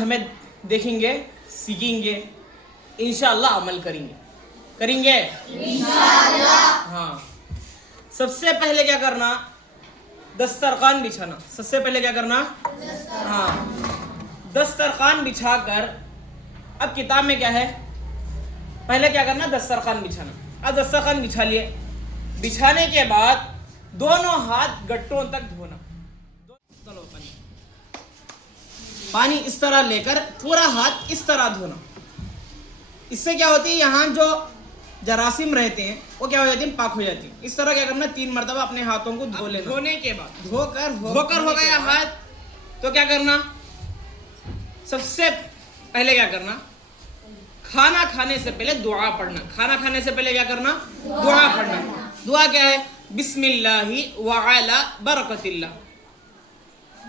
हमें देखेंगे, सीखेंगे, इंशाअल्लाह अमल करेंगे इंशाअल्लाह। हाँ, सबसे पहले क्या करना, दस्तरखान बिछाना। सबसे पहले क्या करना, हाँ, दस्तरखान बिछाकर, अब किताब में क्या है, पहले क्या करना, दस्तरखान बिछाना। अब दस्तरखान बिछा लिए, बिछाने के बाद दोनों हाथ गट्टों तक धोना। चलो पानी इस तरह लेकर पूरा हाथ इस तरह धोना। इससे क्या होती है, यहाँ जो जरासीम रहते हैं वो क्या हो जाती है, पाक हो जाती है। इस तरह क्या करना, 3 मरतबा अपने हाथों को धो लेना। धोने के बाद धोकर हो गया हाथ, तो क्या करना, सबसे पहले क्या करना, खाना खाने से पहले दुआ पढ़ना। खाना खाने से पहले क्या करना, दुआ पढ़ना। दुआ क्या है, बिस्मिल्लाहि व अला बरकतिल्लाह।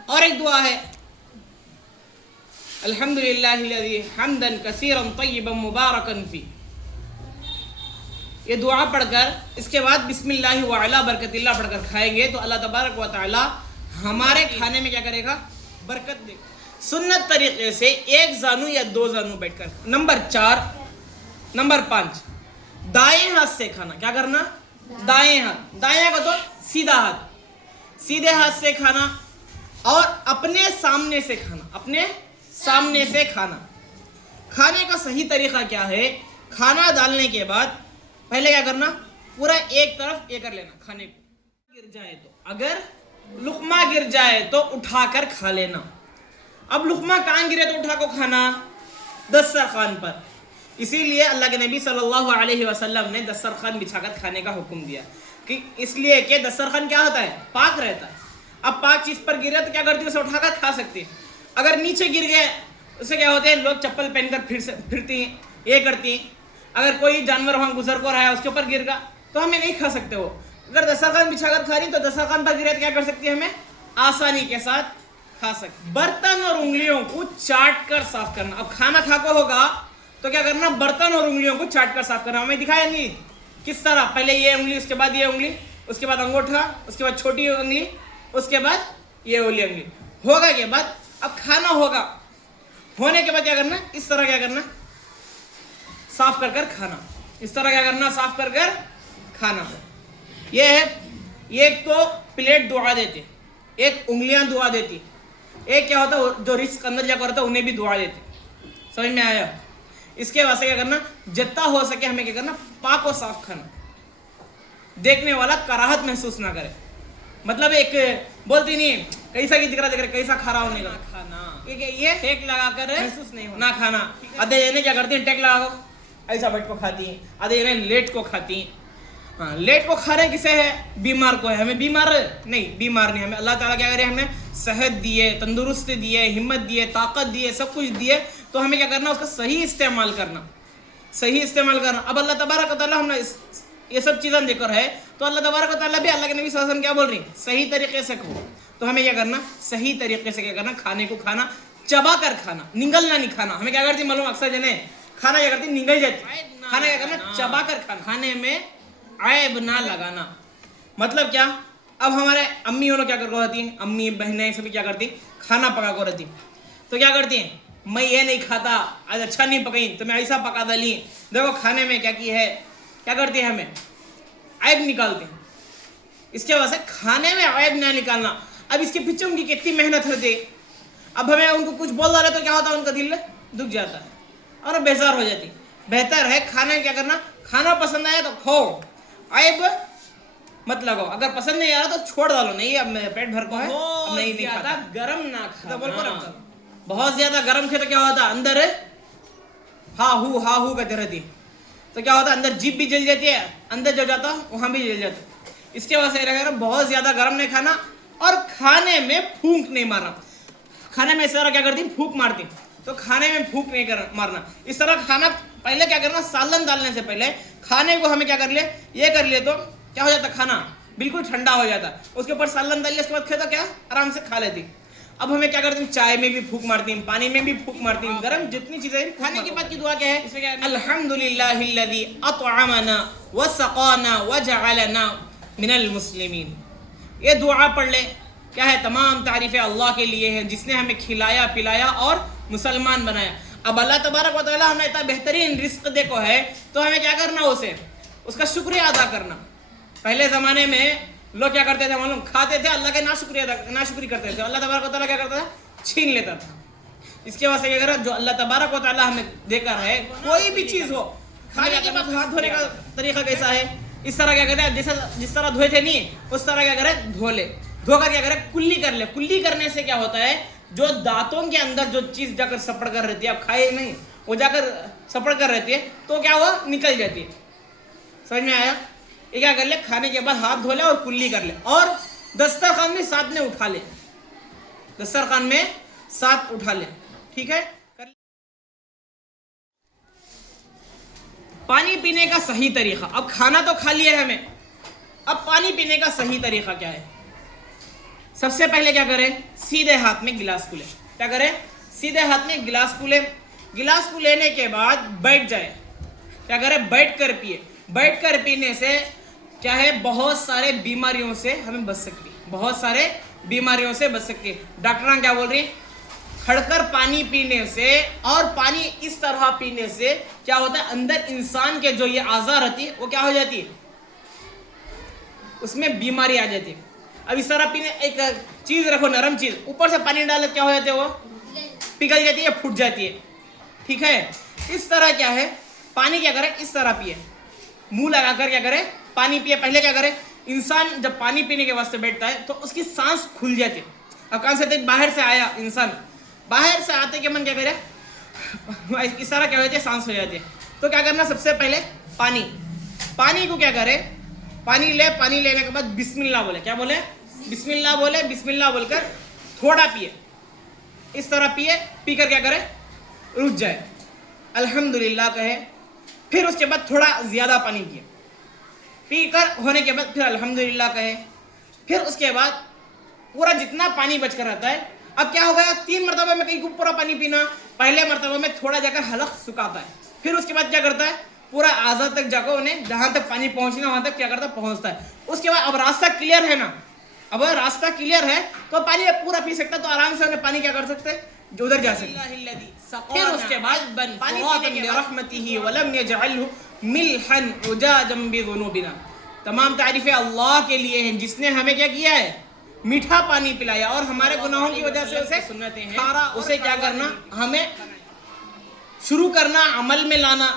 और एक दुआ है, अल्हम्दुलिल्लाहिल्लज़ी हम्दन कसीरन तय्यबन मुबारकन फी। ये दुआ पढ़कर इसके बाद बिस्मिल्लाहि व अला बरकतिल्लाह पढ़कर खाएंगे तो अल्लाह तबारक व तआला हमारे खाने में क्या करेगा, बरकत देगा। सुन्नत तरीके से 1 जानू या 2 जानू बैठकर। नंबर 4, नंबर 5, दाएं हाथ से खाना। क्या करना, दाएं हाथ, दाएं हाथ तो सीधा हाथ, सीधे हाथ से खाना और अपने सामने से खाना, अपने सामने से खाना। खाने का सही तरीका क्या है, खाना डालने के बाद पहले क्या करना, पूरा एक तरफ ये कर लेना खाने को। गिर जाए तो, अगर लुकमा गिर जाए तो उठाकर खा लेना। अब लुकमा कहाँ गिरे तो उठा को खाना, दस्तरखान पर। इसीलिए अल्लाह के नबी सल्लल्लाहु अलैहि वसल्लम ने दस्तरखान बिछाकर खाने का हुक्म दिया, कि इसलिए कि दस्तरखान क्या होता है, पाक रहता है। अब पाक चीज पर गिरे तो क्या करती है, उसे उठाकर खा सकती है। अगर नीचे गिर गए उससे क्या होते हैं, लोग चप्पल पहनकर फिरती हैं, ये करती हैं। अगर कोई जानवर वहां गुजर को रहा है उसके ऊपर गिर गया तो हमें नहीं खा सकते वो। अगर दस्तरखान बिछाकर खा रही तो दस्तरखान पर गिरे तो क्या कर सकती है, हमें आसानी के साथ खा सकते। बर्तन और उंगलियों को चाट कर साफ करना। अब खाना खा को होगा तो क्या करना, बर्तन और उंगलियों को चाट कर साफ करना। हमें दिखाया नहीं किस तरह, पहले ये उंगली, उसके बाद ये उंगली, उसके बाद अंगूठा, उसके बाद छोटी उंगली, उसके बाद ये वाली उंगली। होगा के बाद अब खाना होगा, होने के बाद क्या करना, इस तरह क्या करना, साफ कर कर खाना। इस तरह क्या करना, साफ कर कर खाना। ये है, एक तो प्लेट दुआ देती, एक उंगलियां दुआ देती, एक क्या होता है जो रिस्क अंदर जाकर होता है उन्हें भी दुआ देती। समझ में आया। इसके वास्ते क्या करना, जितना हो सके हमें क्या करना, पाक और साफ खाना, देखने वाला कराहत महसूस ना करे। मतलब एक बोलती नहीं कैसा की दिख रहा कैसा खा रहा होने का खाना, ये टेक लगाकर महसूस नहीं होना खाना। आधे ये क्या करती है, टेक लगा को ऐसा बैठ को खाती है, आधे ये लेट को खाती है। हाँ, लेट को खा रहे किसे है, बीमार को है। हमें बीमार नहीं, बीमार नहीं, हमें अल्लाह ताला क्या करे, हमें सेहत दिए, तंदुरुस्ती दिए, हिम्मत दिए, ताकत दिए, सब कुछ दिए, तो हमें क्या करना, उसका सही इस्तेमाल करना, सही इस्तेमाल करना। अब अल्लाह तबारक व तआला हमने ये सब चीज़ें देकर है तो अल्लाह तबारक व तआला भी, अल्लाह के नबी सल्लल्लाहु अलैहि वसल्लम क्या बोल रही, सही तरीके से खाओ। तो हमें क्या करना, सही तरीके से क्या करना, खाने को खाना, चबा कर खाना, निगलना नहीं खाना। हमें क्या करती मालूम, अक्सर जने खाना क्या करती, निगल जाती। खाना क्या करना, चबा कर खाना, खाने में ऐब ना लगाना। मतलब क्या, अब हमारे अम्मी उन्होंने क्या कर रहती हैं, अम्मी बहनें सभी क्या करती, खाना पका को रहती, तो क्या करती हैं, मैं ये नहीं खाता, आज अच्छा नहीं पकाई तो मैं ऐसा पका डाली, देखो खाने में क्या की है, क्या करती है, हमें ऐब निकालते हैं। इसके वजह से खाने में ऐब ना निकालना। अब इसके पीछे उनकी कितनी मेहनत होती है। अब हमें उनको कुछ बोल रहे तो क्या होता है, उनका दिल दुख जाता है और बेजार हो जाती। बेहतर है खाने में क्या करना, खाना पसंद आया तो खाओ, ऐब मत लगाओ। अगर पसंद नहीं आ रहा तो छोड़ डालो, नहीं अब मेरा पेट भर को है, अब नहीं ज्यादा गरम ना खा। बहुत ज्यादा गरम खे तो क्या होता है, अंदर हा हू करते रहती, तो क्या होता है, अंदर जीभ भी जल जाती है, अंदर जो जाता वहां भी जल जाता। इसके वजह से रहेगा बहुत ज्यादा गरम नहीं खाना और खाने में फूंक नहीं मारना। खाने में इस तरह क्या करती, फूंक मारती, तो खाने में फूंक नहीं मारना। इस तरह खाना पहले क्या करना, सालन डालने से पहले खाने को हमें क्या कर ले, ये कर लिए तो क्या हो जाता, खाना बिल्कुल ठंडा हो जाता। उसके ऊपर सालन डाल लिया, उसके बाद खेता क्या आराम से खा लेती। अब हमें क्या करती, चाय में भी फूंक मारती, पानी में भी फूंक मारती, गरम जितनी चीजें। खाने के बाद की दुआ क्या है, इसमें क्या है, अल्हम्दुलिल्लाहिल्लज़ी अतअमना व सक़ाना व जअलना मिनल मुस्लिमीन। ये दुआ पढ़ ले, क्या है, तमाम तारीफें अल्लाह के लिए हैं जिसने हमें खिलाया पिलाया और मुसलमान बनाया। अब अल्लाह तबारक व तआला हमें इतना बेहतरीन रिस्क देखो है, तो हमें क्या करना, उसे उसका शुक्रिया अदा करना। पहले ज़माने में लोग क्या करते थे मालूम, खाते थे, अल्लाह के नाशुक्री करते थे, अल्लाह तबारक व तआला क्या करता था, छीन लेता था। इसके वास्ते क्या करा, जो अल्लाह तबारक व तआला हमें देकर है, कोई भी चीज़ हो, खाने के बाद हाथ धोने का तरीका कैसा है, इस तरह क्या करते हैं, जैसा जिस तरह धोए थे नहीं, उस तरह क्या करें, धो ले, धोकर क्या करें, कुल्ली कर ले। कुल्ली करने से क्या होता है, जो दांतों के अंदर जो चीज़ जाकर सपड़ कर रहती है, आप खाए नहीं, वो जाकर सपड़ कर रहती है, तो क्या हुआ, निकल जाती है। समझ में आया? ये क्या कर ले, खाने के बाद हाथ धो ले और कुल्ली कर ले, और दस्तरखान में साथ में उठा ले, दस्तरखान में साथ उठा ले, ठीक है। पानी पीने का सही तरीका, अब खाना तो खा लिया है हमें, अब पानी पीने का सही तरीका क्या है। सबसे पहले क्या करें, सीधे हाथ में गिलास को ले, क्या करें, सीधे हाथ में गिलास को ले, गिलास को लेने के बाद बैठ जाए, क्या करें, बैठ कर पिए। बैठ कर पीने से क्या है, बहुत सारे बीमारियों से हमें बच सकती है, बहुत सारे बीमारियों से बच सकती है। डॉक्टर क्या बोल रही, खड़कर पानी पीने से और पानी इस तरह पीने से क्या होता है, अंदर इंसान के जो ये आज़ा रहती है वो क्या हो जाती है, उसमें बीमारी आ जाती है। अब इस तरह पीने, एक चीज़ रखो, नरम चीज़, ऊपर से पानी डाले क्या हो जाती है, वो पिघल जाती है, फूट जाती है, ठीक है। इस तरह क्या है, पानी क्या करें, इस तरह पिए, मुंह लगाकर क्या करें, पानी पिए। पहले क्या करें, इंसान जब पानी पीने के वास्ते बैठता है तो उसकी सांस खुल जाती है। अब कहाँ से बाहर से आया इंसान, बाहर से आते के मन क्या करे, इस तरह क्या हो जाती है, सांस हो जाती है। तो क्या करना, सबसे पहले पानी को क्या करे, पानी ले, पानी लेने के बाद बिस्मिल्लाह बोले, क्या बोले, बिस्मिल्लाह बोले, बिस्मिल्लाह बोलकर थोड़ा पिए, इस तरह पिए, पीकर क्या करे, रुक जाए, अल्हम्दुलिल्लाह कहे, फिर उसके बाद थोड़ा ज़्यादा पानी पिए, पीकर होने के बाद फिर अल्हम्दुलिल्लाह कहे, फिर उसके बाद पूरा जितना पानी बचकर रहता है। अब क्या हो गया, 3 मरतबा में कहीं को पूरा पानी पीना, पहले मरतबा में थोड़ा जाकर हलक सुखाता है, फिर उसके बाद क्या करता है, पूरा आज़ा तक जाकर उन्हें जहाँ तक पानी पहुँचना वहाँ तक क्या करता है, पहुँचता है। उसके बाद अब रास्ता क्लियर है ना, अब रास्ता क्लियर है तो पानी पूरा पी सकता है, तो आराम से उन्हें पानी क्या कर सकते हैं, जो उधर जा सकते हैं। फिर उसके बाद पानी पीने के रहमतिही वलम यजअलहु मिल्हन उजाजम बिज़ुनूबिना, तमाम तारीफ़ें अल्लाह के लिए हैं जिसने हमें क्या किया है, मीठा पानी पिलाया, और हमारे गुनाहों की वजह से उसे सुन्नतें हैं, उसे क्या करना, हमें शुरू करना, अमल में लाना।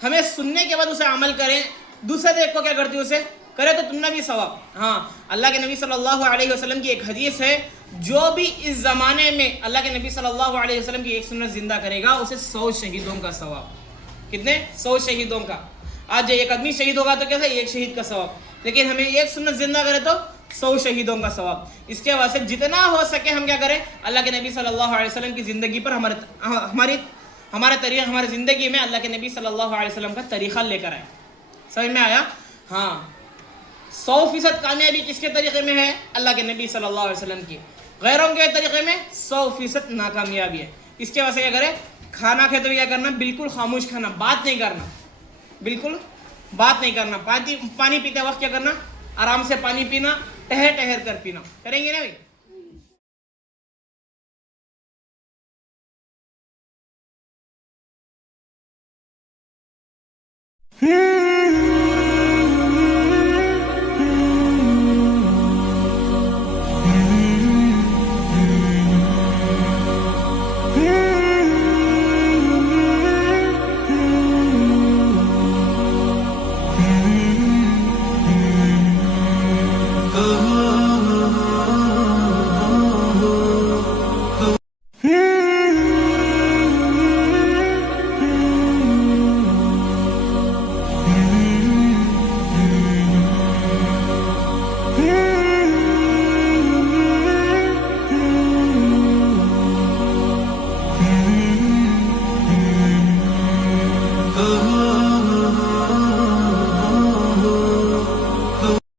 हमें सुनने के बाद उसे अमल करें, दूसरे देख को क्या करती है, उसे करे तो तुमने भी सवाब। हाँ, अल्लाह के नबी सल्लल्लाहु अलैहि वसल्लम की एक हदीस है, जो भी इस ज़माने में अल्लाह के नबी सल्लल्लाहु अलैहि वसल्लम की एक सुन्नत जिंदा करेगा, उसे 100 शहीदों का सवाब। कितने, 100 शहीदों का। आज एक आदमी शहीद होगा तो क्या है, एक शहीद का सवाब, लेकिन हमें एक सुन्नत जिंदा करे तो 100 शहीदों का सवाब। इसके वास्ते जितना हो सके हम क्या करें, अल्लाह के नबी सल्लल्लाहु अलैहि वसल्लम की ज़िंदगी पर हमारे तरीक़ा, हमारे ज़िंदगी में अल्लाह के नबी सल्लल्लाहु अलैहि वसल्लम का तरीक़ा लेकर आए। समझ में आया? हाँ, 100% कामयाबी किसके तरीक़े में है, अल्लाह के नबी सल्लल्लाहु अलैहि वसल्लम की। गैरों के तरीक़े में 100% नाकामयाबी है। इसके वास्ते क्या करें, खाना खाए तो क्या करना, बिल्कुल खामोश खाना, बात नहीं करना, बिल्कुल बात नहीं करना। पानी पीते वक्त क्या करना, आराम से पानी पीना, ठहर ठहर कर पीना। करेंगे ना भाई?